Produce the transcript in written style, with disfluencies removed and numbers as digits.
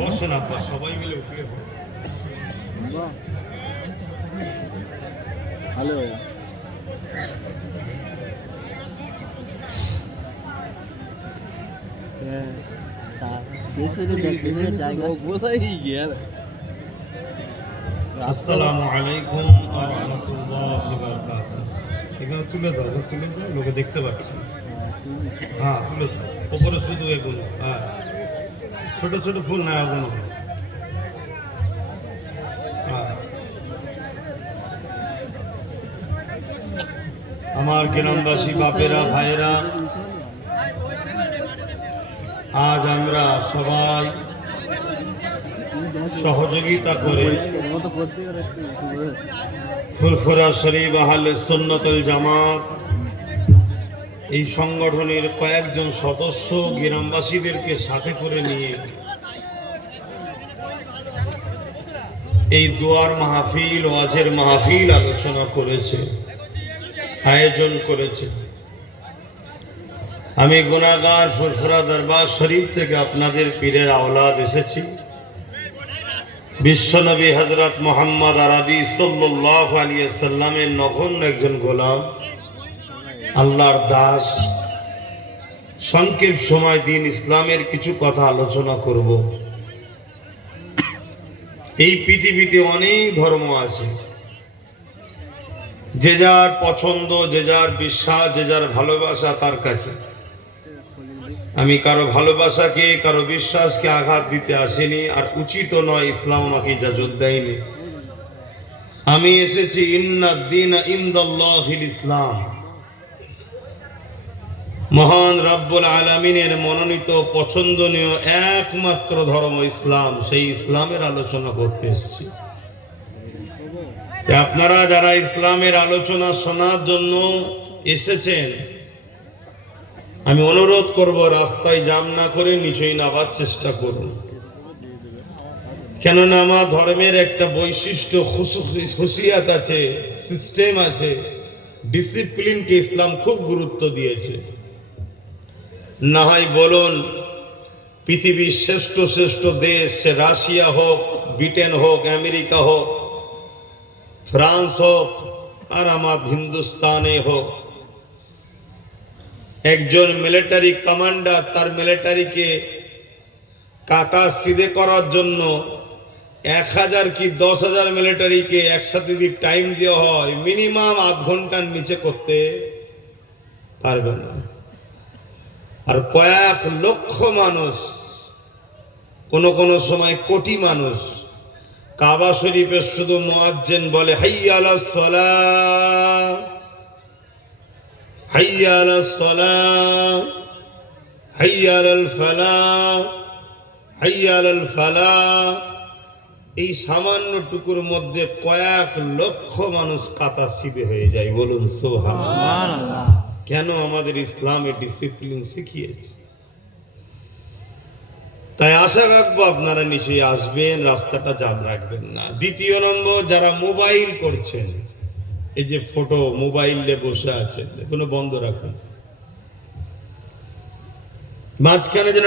বসেন আপনার সবাই মিলে উঠলে হ্যালো আসসালামু আলাইকুম ওয়া রাহমাতুল্লাহি ওয়া বারাকাতুহু। এগুলো তুলে দাও, লোকে দেখতে পাচ্ছে। হ্যাঁ তুলে দাও, উপরে শুধু এগুলো, হ্যাঁ ছোট ছোট ফুল না এগুলো। হ্যাঁ আমার গ্রামবাসী বাপেরা ভাইয়েরা, আজ আমরা সবাই সহযোগিতা করে ফুরফুরা শরীফ আহলে সুন্নাতুল জামাত এই সংগঠনের কয়েকজন সদস্য গ্রামবাসীদেরকে সাথে করে নিয়ে এই দোয়ার মাহফিল, ওয়াজের মাহফিল আলোচনা করেছে, আয়োজন করেছে। আমি গুনাহগার ফুরফুরা দরবার শরীফ থেকে আপনাদের পীরের আওলাদ এসেছি। বিশ্বনবী হযরত মুহাম্মদ আরবি সাল্লাল্লাহু আলাইহি ওয়াসাল্লামের নগণ্য একজন গোলাম, আল্লাহর দাস। সংক্ষেপ সময় দিন ইসলামের কিছু কথা আলোচনা করব। এই পৃথিবীতে অনেক ধর্ম আছে, যে যার পছন্দ, যে যার বিশ্বাস, যে যার ভালোবাসা তার কাছে। আমি কারো ভালোবাসাকে, কারো বিশ্বাসকে আঘাত দিতে আসিনি, আর উচিত নয়, ইসলাম আমাকে ইজাজত দেয়নি। আমি এসেছি ইন্নাদ-দীনা ইনদাল্লাহিল ইসলাম, মহান রব্বুল আলামিনের মনোনীত পছন্দনীয় একমাত্র ধর্ম ইসলাম। সেই ইসলামের আলোচনা করতে এসেছি। আপনারা যারা ইসলামের আলোচনা শোনার জন্য এসেছেন, আমি অনুরোধ করব রাস্তায় জাম না করে নিচেই নামার চেষ্টা করুন। কেননা আমার ধর্মের একটা বৈশিষ্ট্য, খুশিয়াত আছে, সিস্টেম আছে, ডিসিপ্লিনকে ইসলাম খুব গুরুত্ব দিয়েছে। না হয় বলুন পৃথিবীর শ্রেষ্ঠ শ্রেষ্ঠ দেশ, সে রাশিয়া হোক, ব্রিটেন হোক, আমেরিকা হোক, ফ্রান্স হোক, আর আমার হিন্দুস্তানে হোক, একজন মিলিটারি কমান্ডার তার মিলিটারিকে কাটা সিধে করার জন্য 1000 কি 10,000 মিলিটারিকে একসাথে যদি টাইম দেওয়া হয়, মিনিমাম আধ ঘন্টার নিচে করতে পারবে না। আর কয়েক লক্ষ মানুষ, কোন সময় কোটি মানুষ, কাবা শরীফের শুধু মুয়াজ্জিন বলে হাইয়া আলাস সালাহ, হাইয়া আলাস সালাহ, হাইয়া আলাল ফালাহ, হাইয়া আলাল ফালাহ, এই সামান্য টুকুর মধ্যে কয়েক লক্ষ মানুষ কাতা সিধে হয়ে যায়। বলুন সুবহানাল্লাহ। কেন? আমাদের ইসলামের ডিসিপ্লিন শিখিয়েছে। তাই আশা রাখবো আপনারা নিশ্চয়ই আসবেন, রাস্তাটা জাম রাখবেন না। দ্বিতীয় নম্বর, যারা মোবাইল করছেন, এই যে ফটো মোবাইলে বসে আছে, এগুলো বন্ধ রাখুন। মাঝখানে যেন